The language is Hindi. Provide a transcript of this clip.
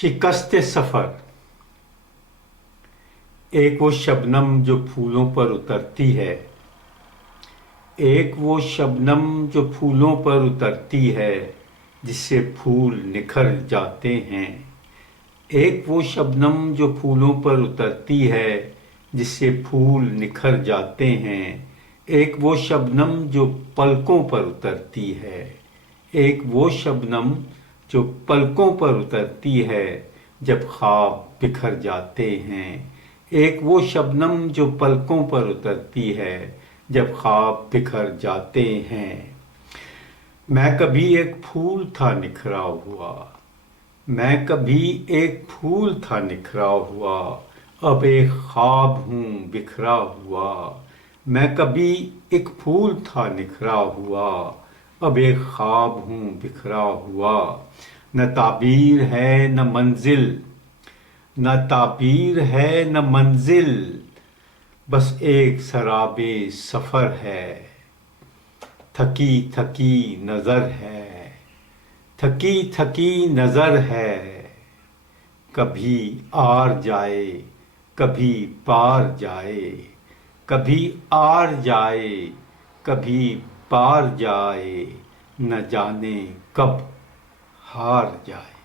शिकस्त सफर। एक वो शबनम जो फूलों पर उतरती है, एक वो शबनम जो फूलों पर उतरती है, जिससे फूल निखर जाते हैं। एक वो शबनम जो फूलों पर उतरती है, जिससे फूल निखर जाते हैं। एक वो शबनम जो पलकों पर उतरती है, एक वो शबनम जो पलकों पर उतरती है, जब ख्वाब बिखर जाते हैं। एक वो शबनम जो पलकों पर उतरती है, जब ख्वाब बिखर जाते हैं। मैं कभी एक फूल था निखरा हुआ, मैं कभी एक फूल था निखरा हुआ, अब एक ख्वाब हूँ बिखरा हुआ। मैं कभी एक फूल था निखरा हुआ, अब एक ख्वाब हूँ बिखरा हुआ। न ताबीर है न मंजिल, न ताबीर है न मंजिल, बस एक सराबे सफ़र है। थकी थकी नज़र है, थकी थकी नज़र है। कभी आर जाए, कभी पार जाए, कभी आर जाए, कभी पार जाए, न जाने कब हार जाए।